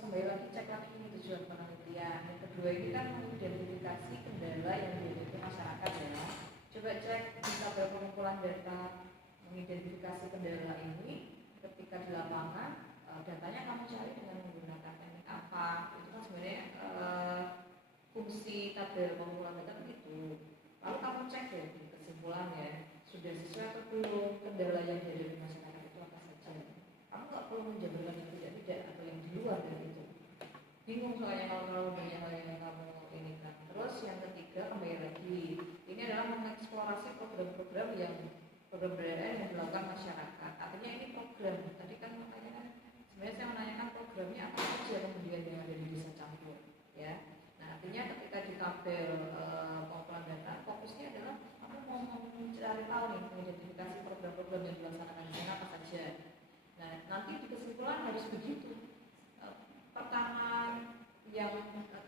kembali lagi cek lagi ini tujuan penelitian. Yang kedua ini kan mengidentifikasi kendala yang dihadapi masyarakat ya. Coba cek di tabel pengumpulan data mengidentifikasi kendala ini ketika di lapangan, datanya kamu cari dengan menggunakan teknik apa. Itu kan sebenarnya fungsi tabel pengumpulan data itu. Lalu kamu cek deh di kesimpulannya sudah sesuai atau belum kendala yang dihadapi masyarakat itu apa saja. Kamu nggak perlu menjabarkan yang tidak atau yang di luar dari itu. Bingung soalnya kalau banyak hal yang kamu ini kan. Terus yang ketiga kembali lagi, ini adalah mengeksplorasi program-program yang dilakukan masyarakat. Artinya ini program. Tadi kan makanya kan sebenarnya saya menanyakan programnya apa saja kemudian yang ada di desa campur, ya. Nah artinya ketika di tabel pengumpulan data fokusnya adalah kamu mau mencari tahu nih mengidentifikasi program-program yang dilaksanakan di sana apa saja. Nah nanti di kesimpulan harus begitu. Pertama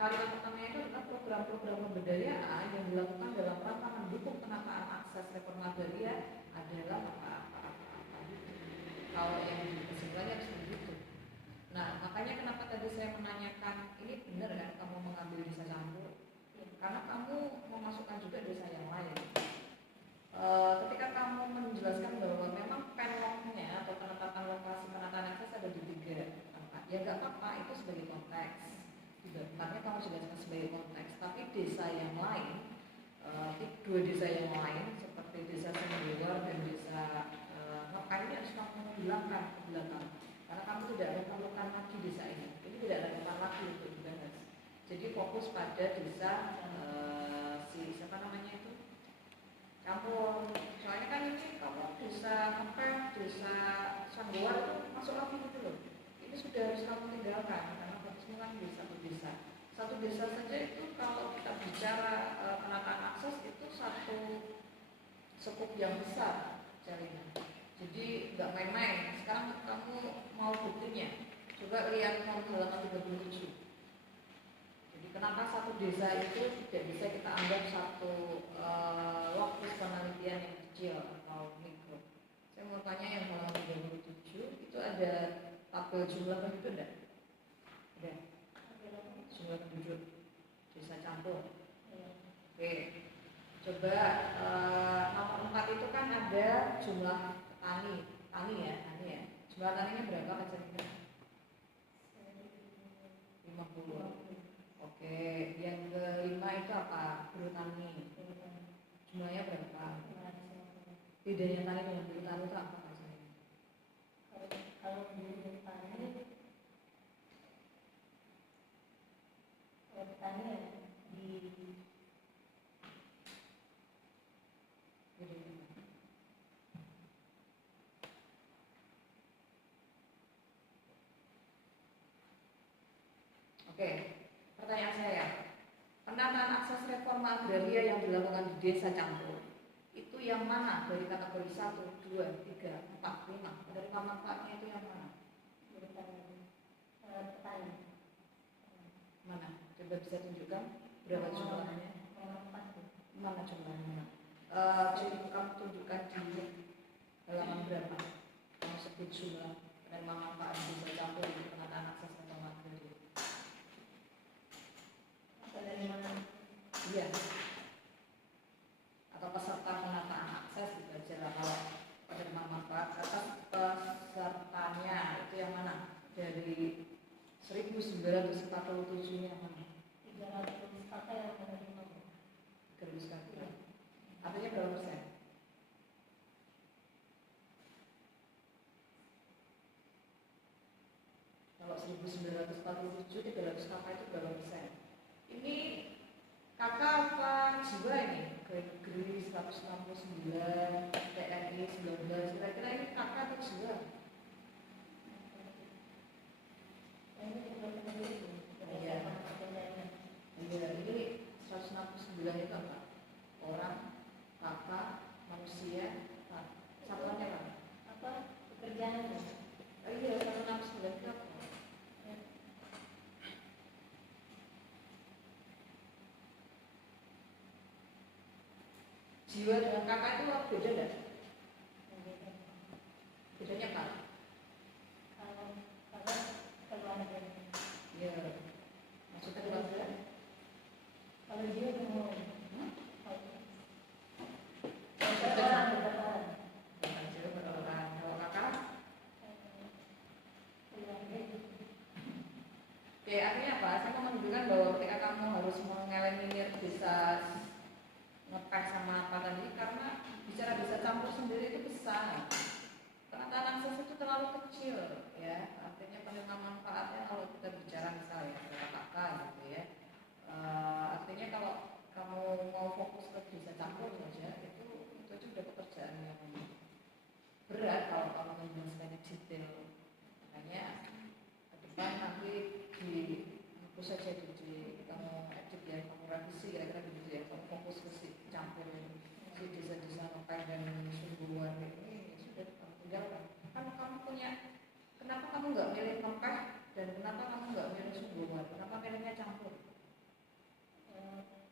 kalimat pertamanya itu adalah program-program pemberdayaan yang dilakukan dalam rangka mendukung penataan akses reforma agraria adalah apa. Kalau yang di kesimpulannya harus begitu. Nah makanya kenapa tadi saya menanyakan ini benar kan kamu mengambil desa campur? Karena kamu memasukkan juga desa yang lain. Ketika kamu menjelaskan bahwa memang penloknya atau penetapan lokasi penataan akses ada di 3 tempat, ya nggak apa-apa, itu sebagai konteks. Tempatnya kamu jelaskan sebagai konteks, tapi desa yang lain, 2 desa yang lain seperti desa Sumberwar dan desa Ngapain ini harus kamu hilangkan ke belakang, karena kamu tidak memerlukan lagi desa ini tidak relevan lagi untuk dibahas. Jadi fokus pada desa siapa namanya itu campur. Soalnya kan ini kamu desa Kempel, desa Sangguar itu masuk lagi gitu loh. Ini sudah harus kamu tinggalkan karena fokusnya kan di satu desa. Satu desa saja itu kalau kita bicara penataan akses itu satu skup yang besar jaringan. Jadi nggak main-main. Sekarang kamu mau buktinya, coba lihat halaman 37. Jadi kenapa satu desa itu tidak bisa kita anggap satu lokus penelitian yang kecil atau mikro. Saya mau tanya yang halaman 37 itu ada tabel jumlah penduduk enggak? Ada. Jumlah penduduk desa campur. Oke. Coba nomor 4 itu kan ada jumlah tani ya. Jumlah taninya berapa kan kira-kira? 50. Oke, yang kelima itu apa? Buruh tani. Jumlahnya berapa? Bedanya tani dengan buruh tani itu apa Pak? Kalau buruh tani, petani di Oke, pertanyaan saya, penataan akses reforma agraria yang dilakukan di desa campur itu yang mana dari kategori 1, 2, 3, 4, 5? Penerima manfaatnya itu yang mana? petani. Mana? Coba bisa tunjukkan berapa jumlahnya? Mana jumlahnya? Coba kamu tunjukkan di halaman berapa? Kamu sebut jumlah penerima manfaat di desa campur di penataan akses reforma agraria. Dari mana? Iya. Atau peserta penataan akses juga jelas. Kalau penerima manfaat atas pesertanya itu yang mana? Dari 1947 yang mana? 300 kakak yang menerima. 300 kakak. Artinya berapa persen? Kalau 1947 300 kakak itu berapa persen? Ini kakak apa jiwa ini? Negeri 169, TNI 19, kira-kira ini kakak atau jiwa? Iya. Iya, ini 169 itu apa? Orang, kakak, manusia, satuannya apa? Apa pekerjaan? Iya, 169 itu apa? Jiwa dengan kakak itu beda enggak? Bedanya apa? Kalau keluarga. aktivitas ngepek sama apa tadi, karena bicara bisa campur sendiri itu besar. Penataan akses itu terlalu kecil ya, artinya penerima manfaatnya kalau kita bicara misalnya PKK gitu ya. Artinya kalau kamu mau fokus ke bisa campur saja itu sudah pekerjaan yang berat kalau kamu menjelaskannya detail. Makanya ke depan nanti di fokus saja di kamu edit ya, kamu revisi kira-kira begitu ya, kamu fokus ke si campur si desa-desa ngepek dan sumbuan ini sudah kamu tinggalkan. Kamu punya, kenapa kamu nggak milih ngepek dan kenapa kamu nggak milih sumbuan? Kenapa milihnya campur?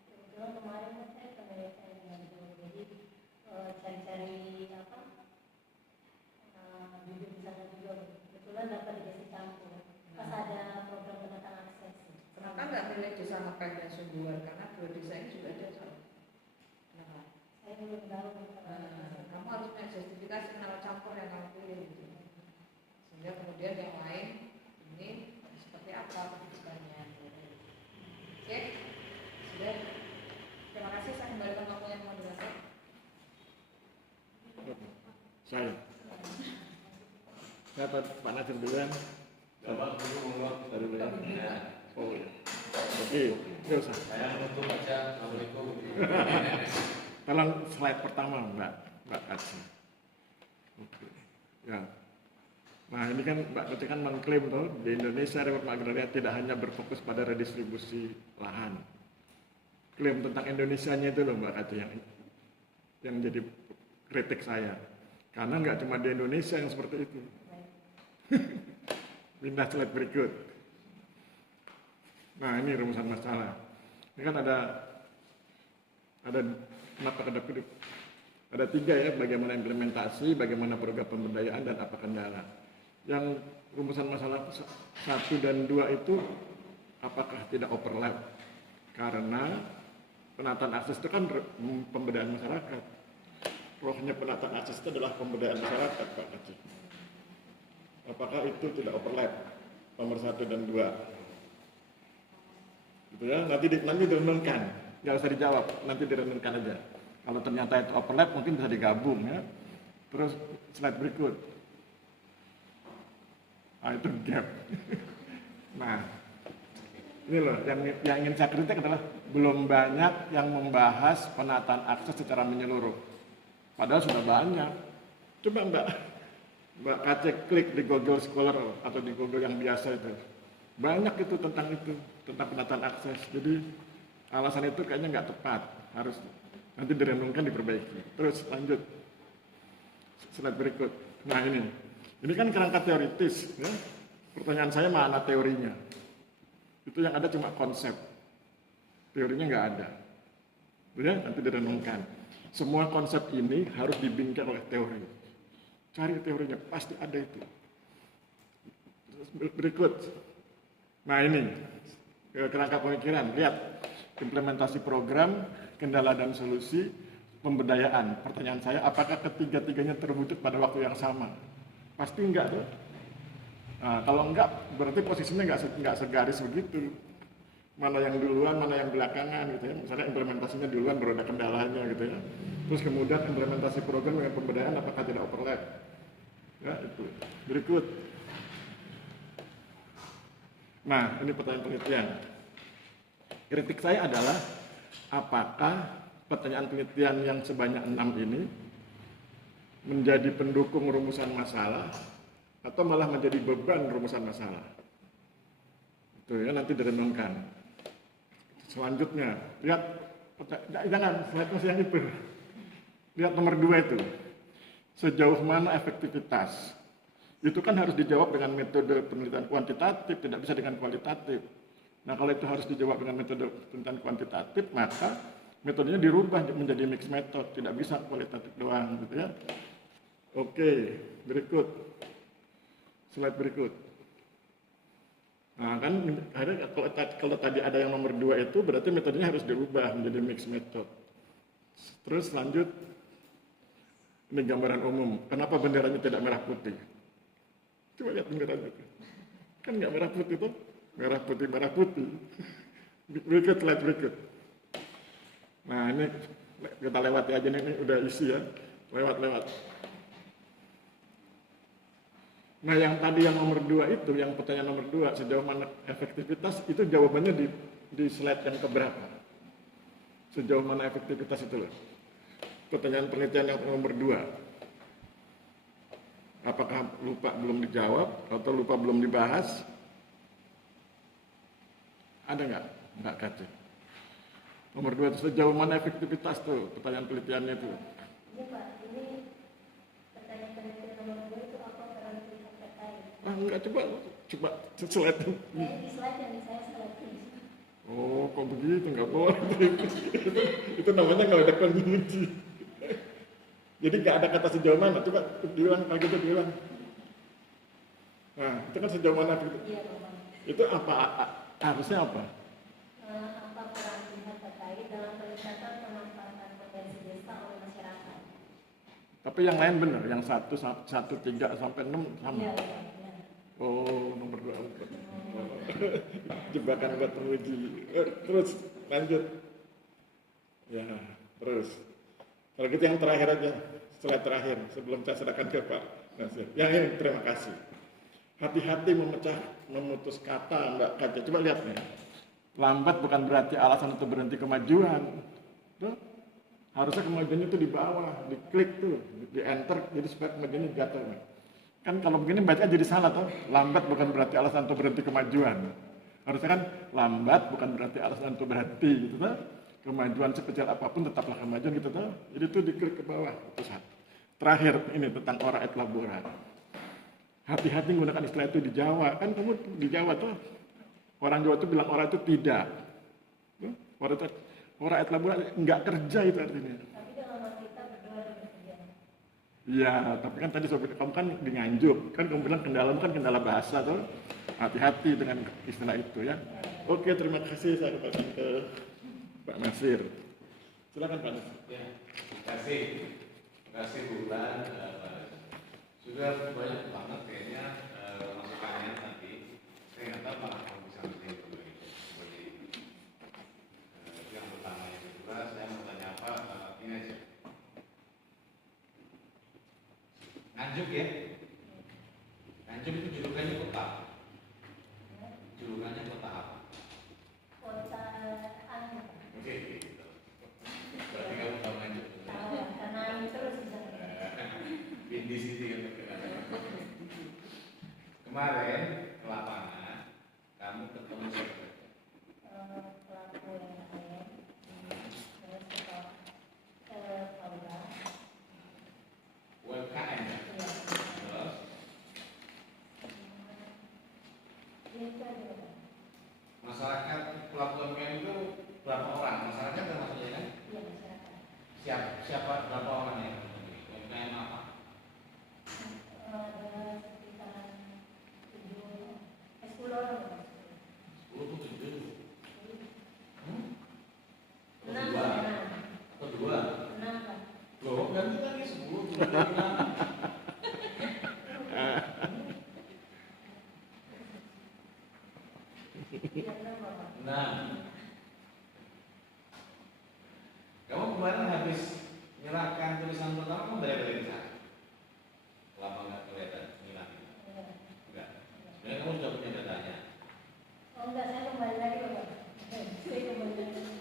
Kebetulan kemarin saya pernah jadi cari-cari apa bibit di sana juga, kebetulan dapat di desa campur pas ada program penataan akses. Kenapa nggak milih desa ngepek dan sumbuan? Karena dua desa ini juga ada soal. Kenapa? Saya belum tahu. Kamu harus punya justifikasi kenapa campur yang kamu pilih gitu. Sehingga kemudian yang lain ini seperti apa keputusannya. Oke, sudah. Terima kasih, saya kembalikan waktu yang moderator. Saya Pak Nasir duluan. Saya dulu ya. Oh ya. Oke, nggak usah. Saya menutup aja. Assalamualaikum. Tolong slide pertama Mbak Kaci. Oke. Ya. Nah ini kan Mbak Kaci kan mengklaim tuh di Indonesia reforma agraria tidak hanya berfokus pada redistribusi lahan. Klaim tentang Indonesianya itu loh Mbak Kaci yang jadi kritik saya. Karena nggak cuma di Indonesia yang seperti itu. Pindah slide berikut. Nah ini rumusan masalah. Ini kan ada kenapa kedap-kedip? Ada 3 ya, bagaimana implementasi, bagaimana program pemberdayaan, dan apa kendala. Yang rumusan masalah 1 dan 2 itu apakah tidak overlap? Karena penataan akses itu kan pemberdayaan masyarakat. Rohnya penataan akses itu adalah pemberdayaan masyarakat, Pak Kaci. Apakah itu tidak overlap? Nomor 1 dan 2. Gitu ya, nanti direnungkan. Nggak usah dijawab, nanti direnungkan aja. Kalau ternyata itu overlap mungkin bisa digabung ya. Terus slide berikut. Ah itu gap. Nah, ini loh yang ingin saya kritik adalah belum banyak yang membahas penataan akses secara menyeluruh. Padahal sudah banyak. Coba Mbak Kace klik di Google Scholar atau di Google yang biasa itu. Banyak itu tentang penataan akses. Jadi alasan itu kayaknya nggak tepat, harus nanti direnungkan, diperbaiki. Terus lanjut, slide berikut. Nah ini kan kerangka teoritis. Ya. Pertanyaan saya mana teorinya? Itu yang ada cuma konsep, teorinya nggak ada. Ya, nanti direnungkan. Semua konsep ini harus dibingkai oleh teori. Cari teorinya, pasti ada itu. Terus berikut. Nah ini kerangka pemikiran. Lihat implementasi program, kendala dan solusi, pemberdayaan. Pertanyaan saya, apakah ketiga-tiganya terwujud pada waktu yang sama? Pasti enggak tuh. Nah, kalau enggak, berarti posisinya enggak segaris begitu. Mana yang duluan, mana yang belakangan gitu ya. Misalnya implementasinya duluan, baru ada kendalanya gitu ya. Terus kemudian implementasi program dengan pemberdayaan apakah tidak overlap? Ya itu. Berikut. Nah, ini pertanyaan penelitian. Kritik saya adalah apakah pertanyaan penelitian yang sebanyak 6 ini menjadi pendukung rumusan masalah atau malah menjadi beban rumusan masalah. Itu ya, nanti direnungkan. Selanjutnya, lihat, jangan, slide masih yang itu. Lihat nomor 2 itu. Sejauh mana efektivitas? Itu kan harus dijawab dengan metode penelitian kuantitatif, tidak bisa dengan kualitatif. Nah kalau itu harus dijawab dengan metode penelitian kuantitatif, maka metodenya dirubah menjadi mixed method, tidak bisa kualitatif doang gitu ya. Oke, berikut. Slide berikut. Nah kan akhirnya kalau tadi ada yang nomor 2 itu berarti metodenya harus dirubah menjadi mixed method. Terus lanjut. Ini gambaran umum. Kenapa benderanya tidak merah putih? Coba lihat benderanya. Kan nggak merah putih tuh. Merah putih. Berikut, slide berikut. Nah ini kita lewati aja nih, ini udah isi ya, lewat. Nah yang tadi yang nomor 2 itu, yang pertanyaan nomor 2, sejauh mana efektivitas, itu jawabannya di slide yang keberapa? Sejauh mana efektivitas itu loh. Pertanyaan penelitian yang nomor 2. Apakah lupa belum dijawab atau lupa belum dibahas? Ada nggak? Nggak Kace. Nomor 2 itu sejauh mana efektivitas tuh pertanyaan penelitiannya itu? Iya Pak, ini pertanyaan penelitian nomor 2 itu apa peran pihak terkait? Enggak, coba slide. Di slide yang saya slide ini. Oh, kok begitu? Nggak boleh. itu namanya nggak ada kunci. Jadi nggak ada kata sejauh mana. Coba diulang, kalau gitu diulang. Nah, itu kan sejauh mana gitu. Iya Bapak. Itu apa? Harusnya apa? Apa peran pihak terkait dalam peningkatan pemanfaatan potensi desa oleh masyarakat? Tapi yang lain benar, yang 1, 3 sampai 6 sama. Iya. Oh, nomor 2. Jebakan buat penguji. Terus lanjut. Ya, terus. Kalau gitu yang terakhir aja, slide terakhir sebelum saya serahkan ke Pak Nasir. Yang ini terima kasih. Hati-hati memutus kata Mbak Kaca. Coba lihat nih. Lambat bukan berarti alasan untuk berhenti kemajuan. Tuh. Harusnya kemajuannya itu di bawah, diklik tuh, di enter, jadi supaya kemajuannya jatuh. Kan kalau begini baca jadi salah tuh. Lambat bukan berarti alasan untuk berhenti kemajuan. Harusnya kan lambat bukan berarti alasan untuk berhenti gitu tuh. Kemajuan sekecil apapun tetaplah kemajuan gitu tuh. Jadi tuh diklik ke bawah. Itu satu. Terakhir ini tentang ora et labora. Hati-hati menggunakan istilah itu di Jawa. Kan kamu di Jawa tuh orang Jawa tuh bilang ora itu tidak. Tuh, ora et labora enggak kerja itu artinya. Tapi dalam kita berdua dan bekerja. Iya, tapi kan tadi kamu kan di Nganjuk, kan kamu bilang kendalamu kan kendala bahasa tuh. Hati-hati dengan istilah itu ya. Oke, terima kasih, saya kembalikan ke Pak Nasir. Silakan Pak Nasir. Ya, terima kasih Bu Ulan. Sudah banyak banget kayaknya masukannya tadi. Saya nggak tahu malah kamu bisa menjadi seperti yang pertama. Yang kedua, saya mau tanya apa? Ini aja. Nganjuk ya? Nganjuk itu julukannya kota. Julukannya kota apa? Kota Anu. Oke, gitu. Berarti kamu tahu Nganjuk. Tahu, karena ini terus bisa. Di sini yang terkenal. Kemarin ke lapangan, kamu ketemu siapa? Pelaku UMKM, terus ke Paula. UMKM ya? Terus? Itu aja. Masyarakat pelaku UMKM itu berapa orang? Masyarakat kan maksudnya kan? Iya masyarakat. Siapa berapa orang ya? UMKM apa? Ada sekitar 10 orang. 10 tuh 7. Enam. Atau 2? 6 Pak. Loh, ganti lagi 10, 2, 6. Iya 6 Bapak. Nah, kamu kemarin habis menyerahkan tulisan pertama, kamu dari sana? Lama nggak kelihatan, hilang. Iya. Enggak. Sebenarnya kamu sudah punya datanya. Oh enggak, saya kembali lagi Bapak. Saya kembali lagi.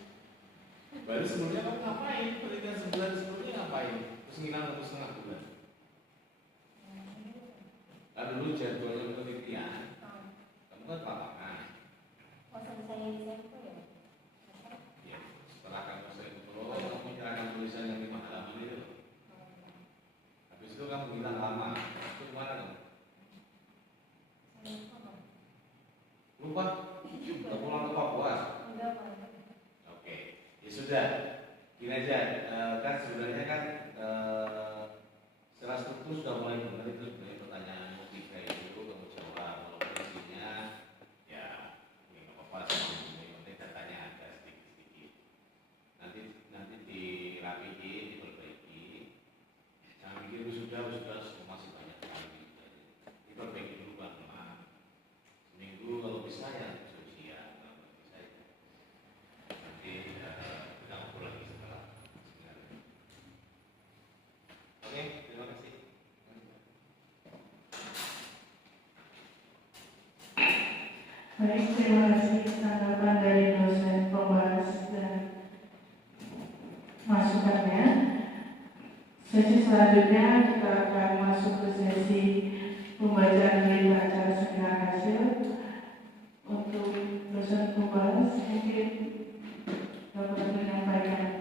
Baru sebelumnya kamu ngapain? Penelitian sebulan sebelumnya ngapain? Terus ngilang 1,5 bulan. Nah, dulu jadwalnya penelitian, kamu kan lapangan. Oh saya di Sempo ya? Ya, setelah kamu sering foto, kamu menyerahkan tulisan yang 5 halaman itu. Habis itu kamu bilang lama. Itu kemana kamu? Lupa? Udah pulang ke Papua? Enggak Pak. Oke, ya sudah. Gini aja, kan sebenarnya kan secara struktur sudah mulai benar itu sebenarnya pertanyaan motif kayak itu kamu jawab. Walaupun isinya ya ini nggak apa-apa, yang penting datanya ada sedikit-sedikit. Nanti dirapiin, diperbaiki. Jangan mikir sudah masih banyak sekali. Diperbaiki dulu Bang. Seminggu kalau bisa ya sosial, kalau bisa ya. Nanti kita ngobrol lagi. Baik, terima kasih tanggapan dari dosen pembahas dan masukannya. Sesi selanjutnya kita akan masuk ke sesi pembacaan berita acara seminar hasil. Untuk dosen pembahas mungkin dapat menyampaikan.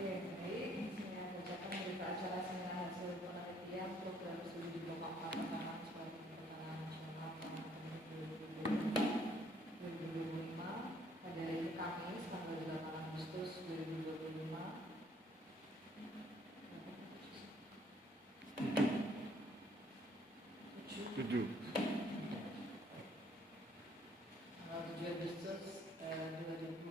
Oke, baik. Saya bacakan berita acara seminar hasil penelitian program studi blok 4 pertanahan sebagai pertanahan nasional tahun 2025 pada hari Kamis tanggal 8 Agustus 2025. Tujuh. Tanggal 7 Agustus 2025